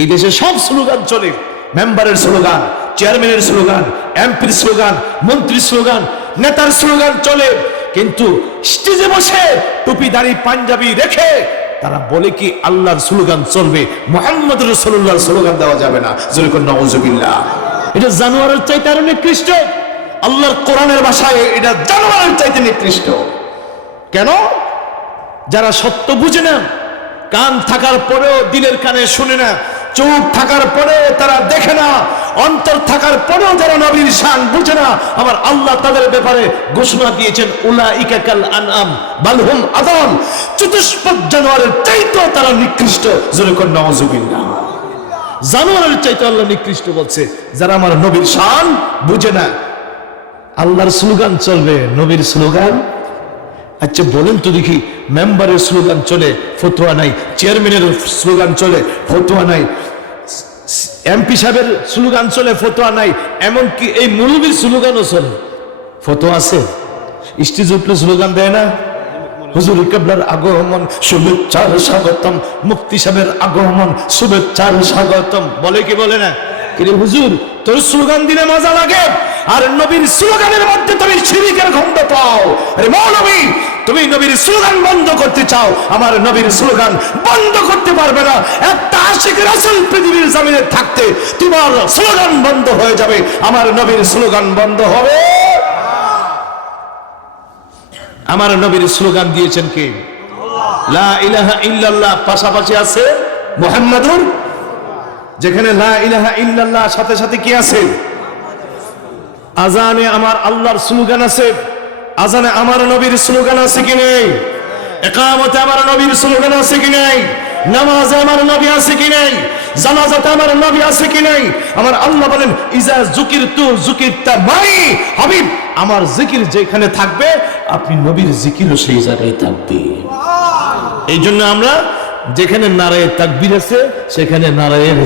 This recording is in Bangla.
এই দেশে সব স্লোগান চলে। মেম্বারের স্লোগান, চেয়ারম্যানের স্লোগান, এমপির স্লোগান, মন্ত্রীর স্লোগান, নেতার স্লোগান চলে। কিন্তু স্টেজে বসে টুপি, দাড়ি, পাঞ্জাবি রেখে তারা বলে কি আল্লাহর স্লোগান চলবে, মোহাম্মদ রসুল্লাহর স্লোগান দেওয়া যাবে না। নওয়াজবিল্লাহ এটা জানোয়ারের চাইতে আরও নিকৃষ্ট। আল্লাহর কোরআনের ভাষায় এটা জানোয়ারের চাইতে নিকৃষ্ট। কেন? যারা সত্য বুঝে না, কান থাকার পরেও দিলের কানে শুনে না চোখ থাকার পরে তারা দেখে না, অন্তর থাকার পরেও যারা নবীর শান বুঝে না আমার আল্লাহ তাদের ব্যাপারে ঘোষণা দিয়েছেন উলা ইকাকাল আনআম বালহুম আদম চতুষ্পদ জানোয়ারের চাইতেও তারা নিকৃষ্ট। যেরকম নওয়াজুবিল্লাহ জানোয়ারের চাইতে আল্লাহ নিকৃষ্ট বলছে, যারা আমার নবীর শান বুঝে না, আল্লাহর স্লোগান চলবে, নবীর স্লোগান? আচ্ছা বলেন তো দেখি, মেম্বারের স্লোগান চলে, ফতোয়া নাই, চেয়ারম্যানের স্লোগান চলে, ফতোয়া নাই। এমপি সাহেবের স্লোগান চলে, ফতোয়া নাই। এমনকি এই মুলবির স্লোগানও চলে। ফতোয়া আছে। স্টেজ উঠলে স্লোগান দেয় না? হুজুর কেবলার আগমন শুভেচ্ছার স্বাগতম। মুক্তি সাহেবের আগমন শুভেচ্ছার স্বাগতম। বলে কি বলে না? কিন্তু হুজুর, তোর স্লোগান দিলে মজা লাগে? আর নবীর স্লোগানের মধ্যে তুমি শিরিকের গন্ধ পাও। আরে মৌলবী, তুমি নবীর স্লোগান বন্ধ করতে চাও। আমার নবীর স্লোগান বন্ধ করতে পারবে না। একটা আশিক রাসূল পৃথিবীর জমিনে থাকতে তোমার স্লোগান বন্ধ হয়ে যাবে, আমার নবীর স্লোগান বন্ধ হবে। আমার নবীর স্লোগান দিয়েছেন কে? পাশাপাশি আছে মুহাম্মাদুর। যেখানে লা ইলাহা সাথে সাথে কি আছে? আজানে আমার আল্লাহর স্লোগান আছে। আজানে আমার নবীর স্লোগান আছে কি নেই? একামতে আমার নবীর স্লোগান আছে কি নেই? নামাজে আমার নবী আছে কি নেই? জানাজাতে আমার নবী আছে কি নেই? আমার আল্লাহ বলেন ইজা জুকির তু জুকির তা মাই হাবিব। আমার জিকির যেখানে থাকবে আপনি নবীর জিকিরও সেই জায়গায় থাকবে। এই জন্য আমরা যেখানে নারায়ের তাকবির আছে সেখানে নারায়ের